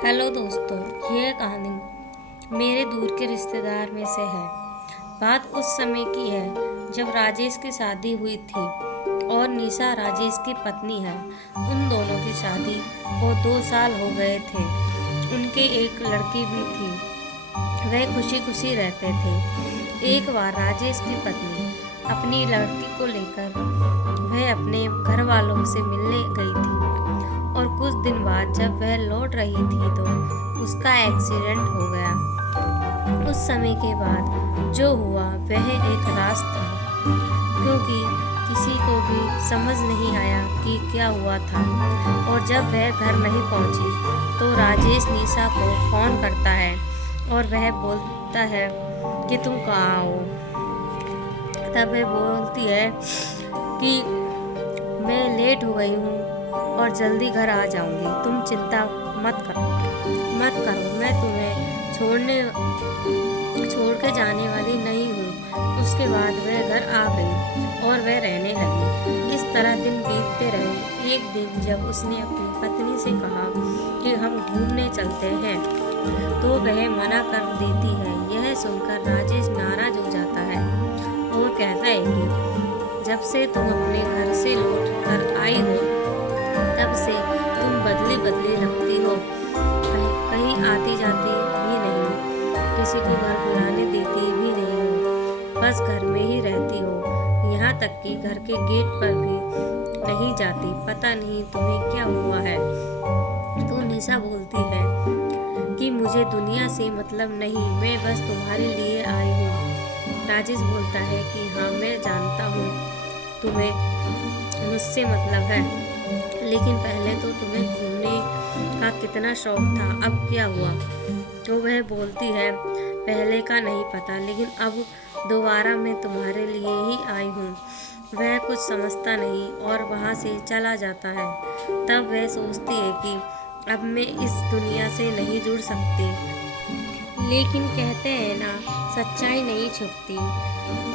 Hello दोस्तों, यह कहानी मेरे दूर के रिश्तेदार में से है। बात उस समय की है जब राजेश की शादी हुई थी और निशा राजेश की पत्नी है। उन दोनों की शादी को 2 साल हो गए थे। उनके एक लड़की भी थी। वह खुशी खुशी रहते थे। एक बार राजेश की पत्नी अपनी लड़की को लेकर वह अपने घर वालों से मिलने गई थी और कुछ दिन बाद जब वह लौट रही थी तो उसका एक्सीडेंट हो गया। उस समय के बाद जो हुआ वह एक राज था, क्योंकि किसी को भी समझ नहीं आया कि क्या हुआ था। और जब वह घर नहीं पहुंची तो राजेश निशा को फ़ोन करता है और वह बोलता है कि तुम कहाँ हो। तब वह बोलती है कि मैं लेट हो गई हूँ और जल्दी घर आ जाऊंगी, तुम चिंता मत करो, मैं तुम्हें छोड़ के जाने वाली नहीं हूँ। उसके बाद वह घर आ गई और वह रहने लगी। इस तरह दिन बीतते रहे। एक दिन जब उसने अपनी पत्नी से कहा कि हम घूमने चलते हैं तो वह मना कर देती है। यह सुनकर राजेश नाराज हो जाता है और कहता है कि जब से तुम अपने घर से लौट कर आई हो तब से तुम बदली लगती हो। कहीं आती जाती भी नहीं हो, किसी को घर बुलाने देती भी नहीं हो, बस घर में ही रहती हो। यहाँ तक कि घर के गेट पर भी नहीं जाती। पता नहीं तुम्हें क्या हुआ है। तो निशा बोलती है कि मुझे दुनिया से मतलब नहीं, मैं बस तुम्हारे लिए आई हूँ। राजेश बोलता है कि हाँ, मैं जानता हूँ तुम्हें मुझसे मतलब है, लेकिन पहले तो तुम्हें घूमने का कितना शौक था, अब क्या हुआ। तो वह बोलती है पहले का नहीं पता, लेकिन अब दोबारा मैं तुम्हारे लिए ही आई हूँ। वह कुछ समझता नहीं और वहाँ से चला जाता है। तब वह सोचती है कि अब मैं इस दुनिया से नहीं जुड़ सकती, लेकिन कहते हैं ना, सच्चाई नहीं छुपती।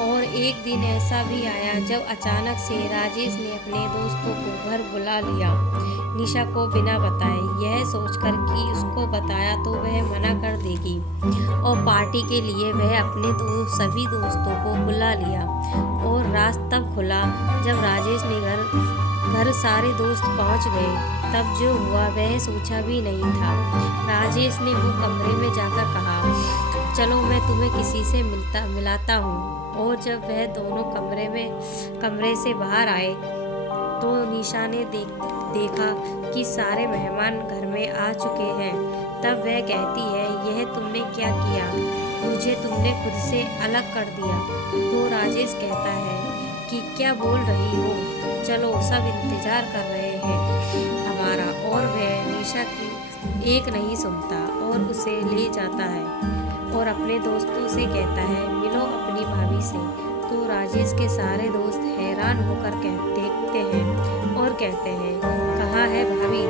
और एक दिन ऐसा भी आया जब अचानक से राजेश ने अपने दोस्तों को घर बुला लिया, निशा को बिना बताए, यह सोचकर कि उसको बताया तो वह मना कर देगी। और पार्टी के लिए वह अपने सभी दोस्तों को बुला लिया। और रात तब खुला जब राजेश ने घर सारे दोस्त पहुंच गए। तब जो हुआ वह सोचा भी नहीं था। राजेश ने वो कमरे में जाकर कहा, चलो मैं तुम्हें किसी से मिलाता हूँ। और जब वह दोनों कमरे से बाहर आए तो निशा ने देखा कि सारे मेहमान घर में आ चुके हैं। तब वह कहती है, यह तुमने क्या किया, मुझे तुमने खुद से अलग कर दिया। तो राजेश कहता है कि क्या बोल रही हो, चलो सब इंतजार कर रहे हैं हमारा। और वह निशा की एक नहीं सुनता और उसे ले जाता है और अपने दोस्तों से कहता है, मिलो अपनी भाभी से। तो राजेश के सारे दोस्त हैरान होकर देखते हैं और कहते हैं, कहाँ है भाभी,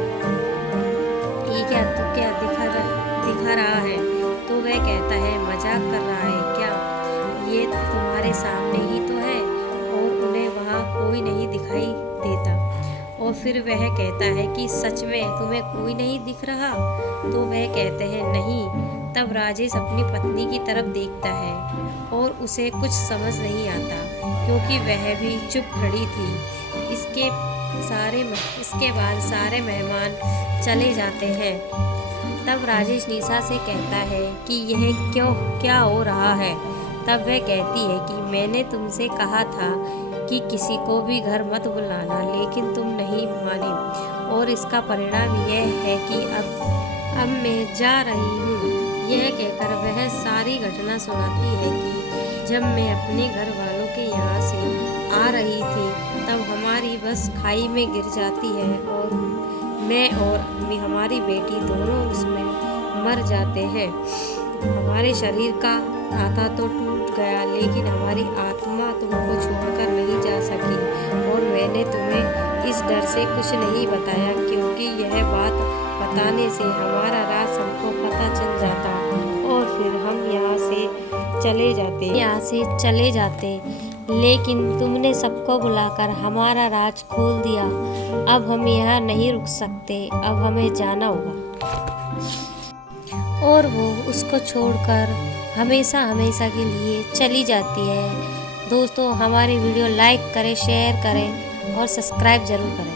ये क्या दिखा रहा है। तो वह कहता है, मजाक कर रहा है क्या, ये तुम्हारे सामने ही तो है और उन्हें वहाँ कोई नहीं दिखाई देता। और फिर वह कहता है कि सच में तुम्हें कोई नहीं दिख रहा। तो वह कहते हैं नहीं। तब राजेश अपनी पत्नी की तरफ देखता है और उसे कुछ समझ नहीं आता, क्योंकि वह भी चुप खड़ी थी। इसके बाद सारे मेहमान चले जाते हैं। तब राजेश निशा से कहता है कि यह क्या हो रहा है। तब वह कहती है कि मैंने तुमसे कहा था कि किसी को भी घर मत बुलाना, लेकिन तुम नहीं माने और इसका परिणाम यह है कि अब मैं जा रही हूँ। यह कहकर वह सारी घटना सुनाती है कि जब मैं अपने घर वालों के यहाँ से आ रही थी तब हमारी बस खाई में गिर जाती है और मैं और हमारी बेटी दोनों उसमें मर जाते हैं। हमारे शरीर का नाता तो टूट गया, लेकिन हमारी आत्मा तुमको छोड़कर नहीं जा सकी। और मैंने तुम्हें इस डर से कुछ नहीं बताया, क्योंकि यह बात बताने से हमारा राज हमको पता चल जाता और फिर हम यहाँ से चले जाते। लेकिन तुमने सबको बुलाकर हमारा राज खोल दिया। अब हम यहाँ नहीं रुक सकते, अब हमें जाना होगा। और वो उसको छोड़कर हमेशा हमेशा के लिए चली जाती है। दोस्तों, हमारी वीडियो लाइक करें, शेयर करें और सब्सक्राइब ज़रूर करें।